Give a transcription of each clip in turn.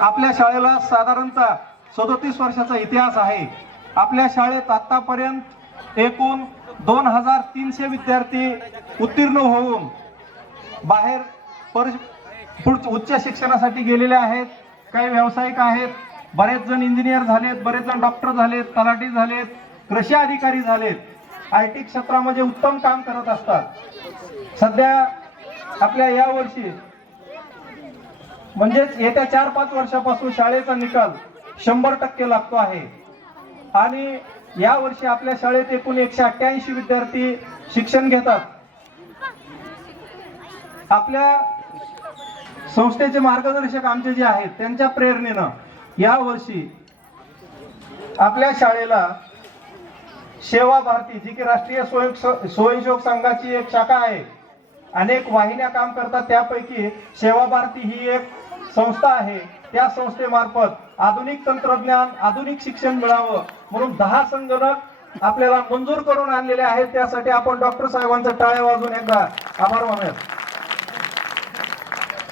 आपल्या शाळेला साधारणतः सदोतीस वर्षाचा इतिहास आहे. आपल्या शाळेत आतापर्यंत एकूण दोन हजार तीनशे विद्यार्थी उत्तीर्ण होऊन बाहेर पर उच्च शिक्षणासाठी गेलेले आहेत. काही व्यावसायिक आहेत. बरेच जण इंजिनियर झालेत बरेच जण डॉक्टर झालेत तलाठी झालेत कृषी अधिकारी झालेत. आय टी क्षेत्रामध्ये उत्तम काम करत असतात. सध्या आपल्या या वर्षी म्हणजेच येत्या चार पाच वर्षापासून शाळेचा निकाल शंभर टक्के लागतो आहे. आणि या वर्षी आपल्या शाळेत एकूण एकशे अठ्ठ्याऐंशी विद्यार्थी शिक्षण घेतात. आपल्या संस्थेचे मार्गदर्शक आमचे जे आहेत त्यांच्या प्रेरणेनं या वर्षी आपल्या शाळेला सेवा भारती जी की राष्ट्रीय स्वयं स्वयंसेवक संघाची एक शाखा आहे अनेक वाहिन्या काम करतात त्यापैकी सेवा भारती ही एक संस्था आहे. त्या संस्थेमार्फत आधुनिक तंत्रज्ञान आधुनिक शिक्षण मिळावं म्हणून दहा संगणक आपल्याला मंजूर करून आणलेले आहेत. त्यासाठी आपण डॉक्टर साहेबांचा टाळ्या वाजून एकदा आभार मानूयात.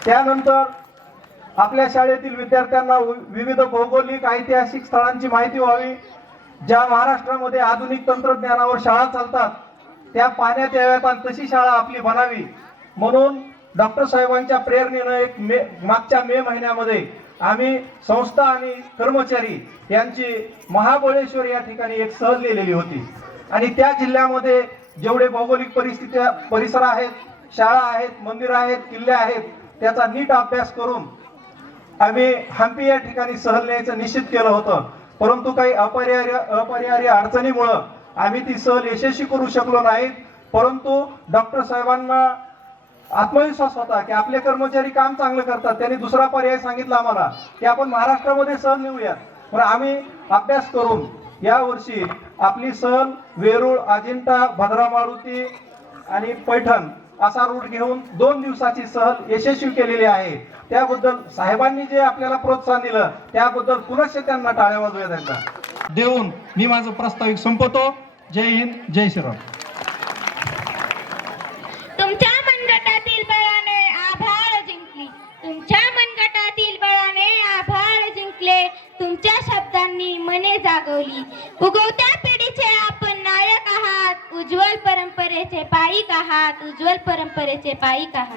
त्यानंतर आपल्या शाळेतील विद्यार्थ्यांना विविध भौगोलिक ऐतिहासिक स्थळांची माहिती व्हावी. ज्या महाराष्ट्रामध्ये आधुनिक तंत्रज्ञानावर शाळा चालतात त्या पाण्यात याव्यात आणि तशी शाळा आपली बनावी. म्हणून डॉक्टर साहेबांच्या प्रेरणेनं एक मे मागच्या मे महिन्यामध्ये आम्ही संस्था आणि कर्मचारी यांची महाबळेश्वर या ठिकाणी एक सहल लिहिलेली होती. आणि त्या जिल्ह्यामध्ये जेवढे भौगोलिक परिस्थिती परिसर आहेत शाळा आहेत मंदिरं आहेत किल्ले आहेत त्याचा नीट अभ्यास करून आम्ही हम्पी या ठिकाणी सहल न्यायचं निश्चित केलं होतं. परंतु काही अपरिहार्य अपरिहार्य अडचणीमुळं आम्ही ती सहल यशस्वी करू शकलो नाहीत. परंतु डॉक्टर साहेबांना आत्मविश्वास होता की आपले कर्मचारी काम चांगलं करतात. त्यांनी दुसरा पर्याय सांगितला आम्हाला की आपण महाराष्ट्रामध्ये सहल नेऊया पण आम्ही अभ्यास करून या वर्षी आपली सण वेरूळ अजिंठा भद्रा मारुती आणि पैठण असा रूट घेऊन दोन दिवसाची सहल यशस्वी केलेली आहे. त्याबद्दल साहेबांनी जे आपल्याला प्रोत्साहन दिलं त्याबद्दल पुनश्च त्यांना टाळ्या वाजूया त्यांना. देऊन मी माझं प्रस्ताविक संपवतो. जय हिंद जय श्रीराम. परेचे पायी कहा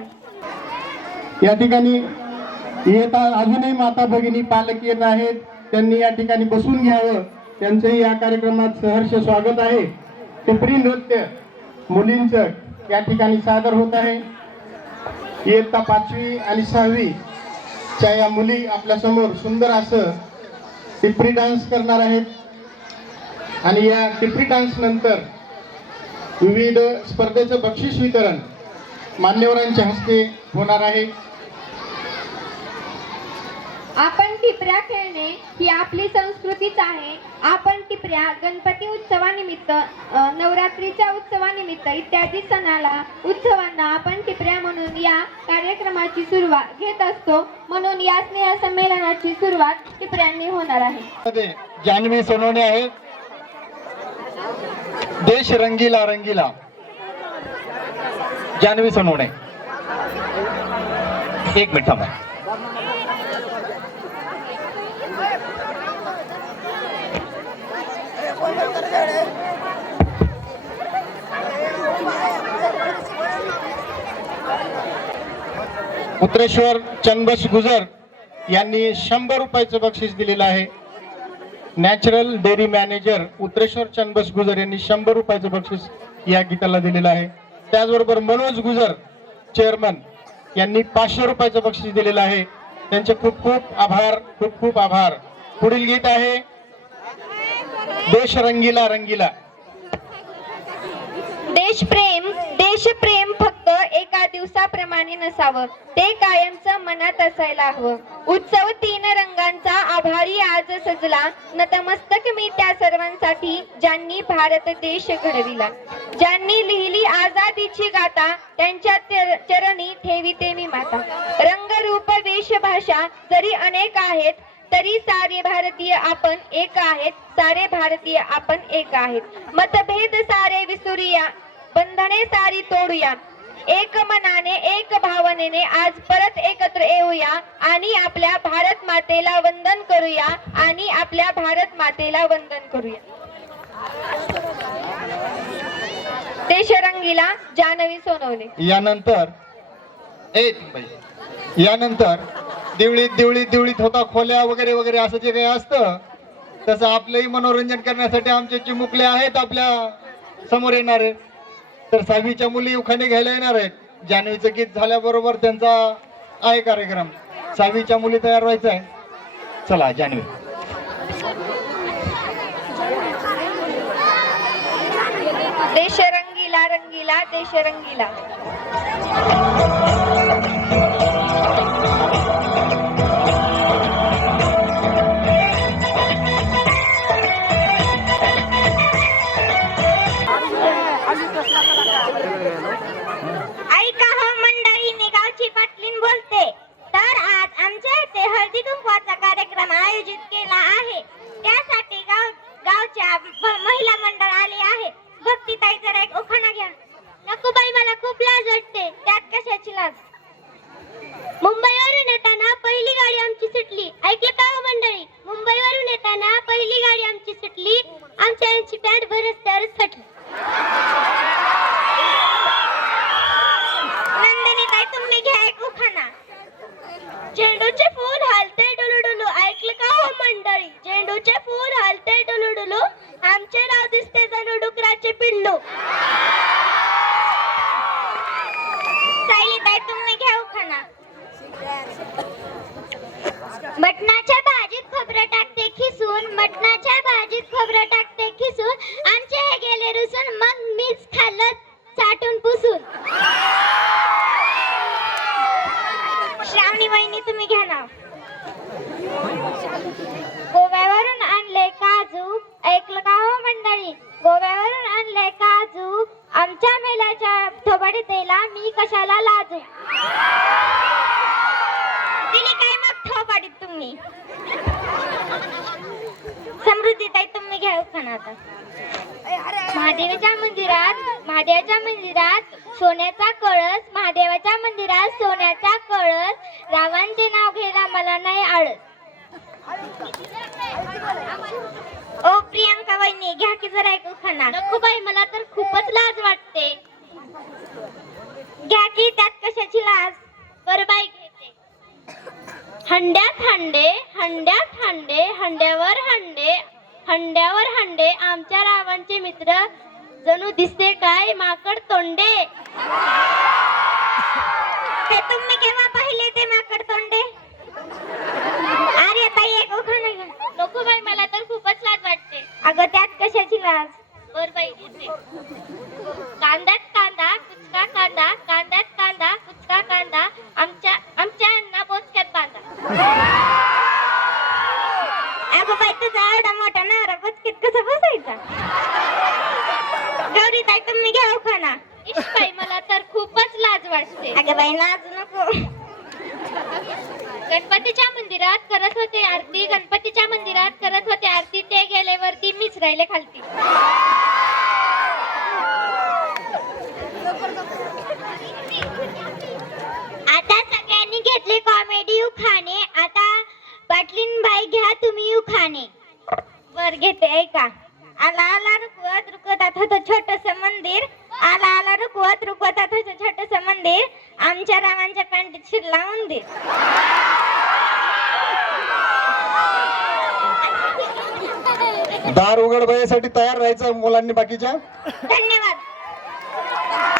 या ठिकाणी येता अजूनही माता भगिनी पालक येत आहेत. त्यांनी या ठिकाणी बसून घ्यावं. त्यांचंही या कार्यक्रमात सहर्ष स्वागत आहे. टिपरी नृत्य मुलींचं या ठिकाणी सादर होत आहे. इयत्ता पाचवी आणि सहावी च्या या मुली आपल्यासमोर सुंदर असं टिपरी डान्स करणार आहेत. आणि या टिपरी डान्स नंतर विविध स्पर्धेचं बक्षीस वितरण मान्यवरांच्या हस्ते होणार आहे. आपण टिपऱ्या खेळणे ही आपली संस्कृतीच आहे. आपण टिपऱ्या गणपती उत्सवानिमित्त नवरात्रीच्या उत्सवानिमित्त इत्यादी सणाला उत्सवांना आपण टिपऱ्या म्हणून या कार्यक्रमाची सुरुवात घेत असतो. म्हणून या स्नेह संमेलनाची सुरुवात टिपऱ्यांनी होणार आहे. जान्हवी सोनवणे आहे देश रंगीला रंगीला. जान्हवी सोनवणे. एक मिनिट थांबा. उत्रेश्वर चंदबस गुजर यांनी शंभर रुपयाचं बक्षीस दिलेलं आहे. Natural dairy manager Utreshwar Chandbas Gujar यांनी शंभर रुपयाचं बक्षीस या गीताला दिलेलं आहे. त्याचबरोबर मनोज गुजर चेअरमन यांनी पाचशे रुपयाचं बक्षीस दिलेलं आहे. त्यांचे खूप खूप आभार खूप खूप आभार. पुढील गीत आहे देश रंगीला रंगीला. देशप्रेम देशप्रेम फक्त एका दिवसाप्रमाणे नसावं. ते कायमचं मनात असायला हवं. उत्सव तीन रंगांचा आभारी आज सजला. नतमस्तक मी त्या सर्वांसाठी ज्यांनी भारत देश घडविला. ज्यांनी लिहिली आझादीची गाथा त्यांच्या चर- चरणी ठेविते मी माता. रंग रूप वेशभाषा जरी अनेक आहेत तरी सारे भारतीय आपण एक आहेत सारे भारतीय आपण एक आहेत. मतभेद सारे विसरूया बंधने सारी तोडूया. एक मनाने एक भावनेने आज परत एकत्र येऊया आणि आपल्या भारत मातेला वंदन करूया आणि आपल्या भारत मातेला वंदन करूया. देशरंगीला जानवी सोनवणे यानंतर ए यानंतर दिवळीत दिवळीत दिवळीत होता खोल्या वगैरे वगैरे असं जे काही असतं तसं आपलंही मनोरंजन करण्यासाठी आमचे चिमुकले आहेत आपल्यासमोर येणार आहेत तर सहावीच्या मुली उखाणे घ्यायला येणार आहेत. जान्हवीचं गीत झाल्याबरोबर त्यांचा आहे कार्यक्रम. सहावीच्या मुली तयार व्हायचं आहे. चला जान्हवी देशरंगीला रंगीला देशा रंगीला आमच्या पॅन्ट भरच तरच फाटली. नंदिनी काय तुम्ही घ्या एक उखाणा झेंडूचे फूल हलते डुलू डुलू ऐकलं का हो मंडळी? झेंडूचे फूल हलते डुलू डुलू आमचे नाव दिसते जणू डुकराचे पिल्लू. सायली काय तुम्ही घ्या हो उखाणा बटनाच्या खोबरं टाकते खिसून मटणाच्या भाजीत खोबरं टाकते खिसून. आमचे हे गेले रुसून मग मीच खाल्लं चाटून पुसून. श्रावणी वहिनी तुम्ही घ्या ना गोव्यावरून आणले काजू ऐकलं का हो मंडळी गोव्यावरून आणले काजू आमच्या मेल्याच्या थोबाडीत द्यायला मी कशाला लाजू दिली काय मग थोबाडीत तुम्ही समृद्धी ताई तुम्ही घ्या उखाणा आता महादेवाच्या मंदिरात महादेवाच्या मंदिरात सोन्याचा कळस महादेवाच्या मंदिरात सोन्याचा कळस. रावांचे नाव घ्यायला मला नाही आळस. ओ प्रियांका वहिनी घ्या की जरा एक उखाणा नको बाई मला तर खूपच लाज वाटते. घ्या की त्यात कशाची लाज? बरं बाई घेते. हंड्यात हंडे हंड्यात हंडे हंड्यावर हंडे हंड्यावर हंडे. आमच्या रावांचे मित्र जणू दिसते काय माकड तोंडे? ते तुम्ही केव्हा पाहिले ते माकड तोंडे? अरे ताई एक घ्या. नको बाई मला तर खूपच लाज वाटते. अगं त्यात कशाची लाज? बर बाई घेते. कांद्यात कांदा कुचका कांदा कांद्यात कांदा कुचका कांदा आमच्या आमच्या अण्णा बोचक्यात बांधा. अगं बाई तुझा एवढा मोठा नवरा बचकीत कसा बसायचा? ताई तुम्ही घ्या उखाणा इश बाई मला तर खूपच लाज वाटते. अगं बाई लाज नको. गणपतीच्या मंदिरात करत होते आरती गणपतीच्या मंदिरात करत होते आरती ते गेल्यावरती मीच राहिले खालती. आता सगळ्यांनी घेतले कॉमेडी उखाणे. आता पाटलीन बाई घ्या तुम्ही उखाणे. बर घेते ऐका. आला आला रुकवत रुकवतात होतं छोटस मंदिर. आला आला रुकवत रुकवतात होतं छोटस मंदिर. आमच्या रामांच्या पॅन्टीत शिरला मंदिर दार उघड बयासाठी तयार राहायचं मुलांनी बाकीच्या? धन्यवाद.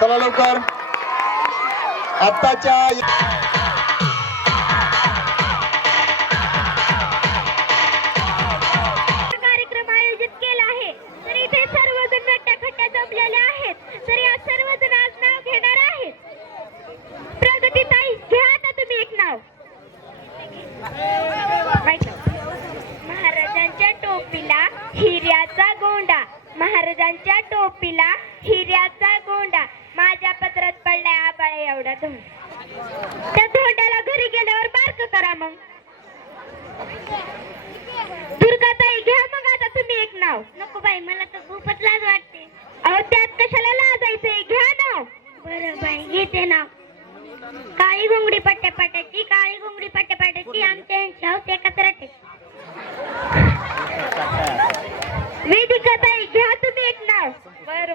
चला लवकर. आत्ताच्या प्रगती ताई? घ्या आता तुम्ही एक नाव. महाराजांच्या टोपीला हिऱ्याचा गोंडा. महाराजांच्या टोपीला हिऱ्याचा गोंडा. माझ्या पत्रात पडलाय आबाळे एवढा धोंड. त्या धोंडाला घरी गेल्यावर बारक करा मग. दुर्गाताई घ्या मग आता तुम्ही एक नाव. नको बाई मला तर खूपच लाज वाटते अहो त्यात कशाला लाजायचंय घ्या नाव बरं बाई घेते नाव काळी घोंगडी पट्ट्या पाटाची काळी घोंगडी पट्ट्या पाटाची आमच्या यांची हौस एकत्र राहते वेदिकाताई घ्या तुम्ही एक नाव बर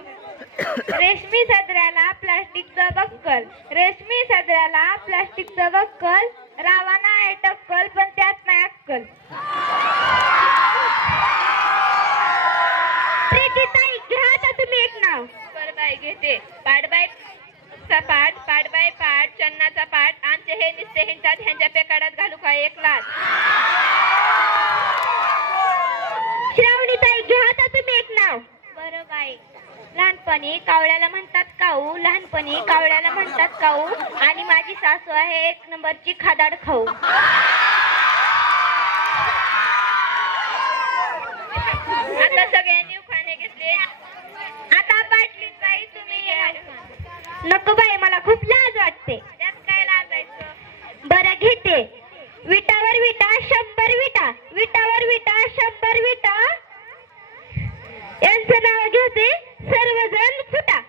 रेशमी सदऱ्याला प्लास्टिकचं बक्कल रेशमी सदऱ्याला प्लास्टिकचं बक्कल रावाना आहे टक्कल पण त्यात नाही अक्कल प्रीतीताई घ्या आता तुम्ही एक नाव. बर बाय घेते चा पाठ पाडबाय पाठ चन्नाचा पाठ. आमचे हे निस्ते हिंडतात ह्यांच्या पेकाडात घालू का एक लाच श्रावणीताई घ्या आता तुम्ही एक नाव लहानपणी कावळ्याला म्हणतात काऊ लहानपणी कावळ्याला म्हणतात काऊ आणि माझी सासू आहे एक नंबरची खादाड खाऊ. आता सगळ्यांनी उखाणे घेतले. आता पाटली बाई तुम्ही घ्या. नको बाई मला खूप लाज वाटते. त्यात काय लाजायचं? बरं घेते. विटावर विटा शंभर विटा. विटावर विटा शंभर विटा. यांचं नाव घेते सर्वजण फुटा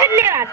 धन्यवाद.